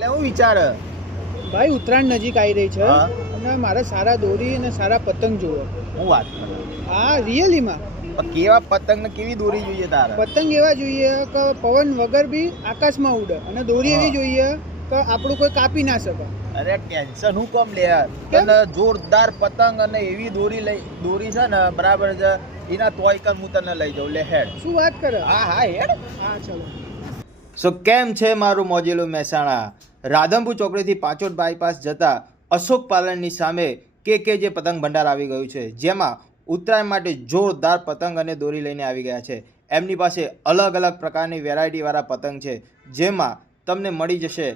એટલે હું વિચાર ભાઈ ઉત્તરાયણ નજીક આવી રહી છે હા. અને મારે સારા દોરી અને સારા પતંગ જોવો. હું વાત કરું હા રિયલીમાં પણ કેવા પતંગ ને કેવી દોરી જોઈએ તારે? પતંગ એવા જોઈએ કે પવન વગર બી આકાશમાં ઉડે અને દોરી હા. એવી જોઈએ કે આપણું કોઈ કાપી ના શકે. અરે ટેન્શન હું કમ લે કેમ? તને જોરદાર પતંગ અને એવી દોરી છે ને બરાબર છે એના તોય કન હું તને લઈ જાઉં લે હેડ. શું વાત કરે? હા હા હેડ. હા ચલો. સો કેમ છે મારું મોજેલું મહેસાણા? રાધનપુર ચોકડીથી પાછોટ બાયપાસ જતા અશોક પાર્લરની સામે કે જે પતંગ ભંડાર આવી ગયું છે, જેમાં ઉત્તરાયણ માટે જોરદાર પતંગ અને દોરી લઈને આવી ગયા છે. એમની પાસે અલગ અલગ પ્રકારની વેરાયટીવાળા પતંગ છે, જેમાં તમને મળી જશે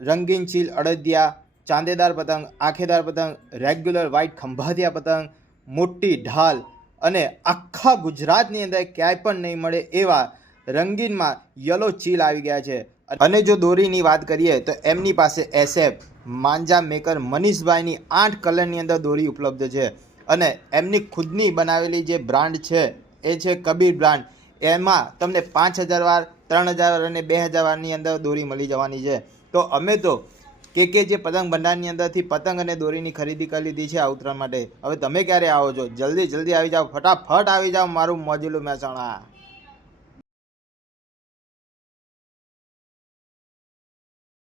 રંગીન ચીલ અડદિયા, ચાંદેદાર પતંગ, આંખેદાર પતંગ, રેગ્યુલર વ્હાઇટ ખંભાતિયા પતંગ, મોટી ઢાલ અને આખા ગુજરાતની અંદર ક્યાંય પણ નહીં મળે એવા રંગીનમાં યલો ચીલ આવી ગયા છે. અને જો દોરીની વાત કરીએ તો એમની પાસે એસએફ માંજા મેકર મનીષભાઈની 8 કલરની અંદર દોરી ઉપલબ્ધ છે. અને એમની ખુદની બનાવેલી જે બ્રાન્ડ છે એ છે કબીર બ્રાન્ડ. એમાં તમને 5000 વાર, 3000 વાર અને 2000 વારની અંદર દોરી મળી જવાની છે. તો અમે તો કે જે પતંગ ભંડારની અંદરથી પતંગ અને દોરીની ખરીદી કરી લીધી છે આ ઉત્તરાયણ માટે. હવે તમે ક્યારે આવો છો? જલ્દી આવી જાઓ, ફટાફટ આવી જાઓ મારું મોજેલું મહેસાણા.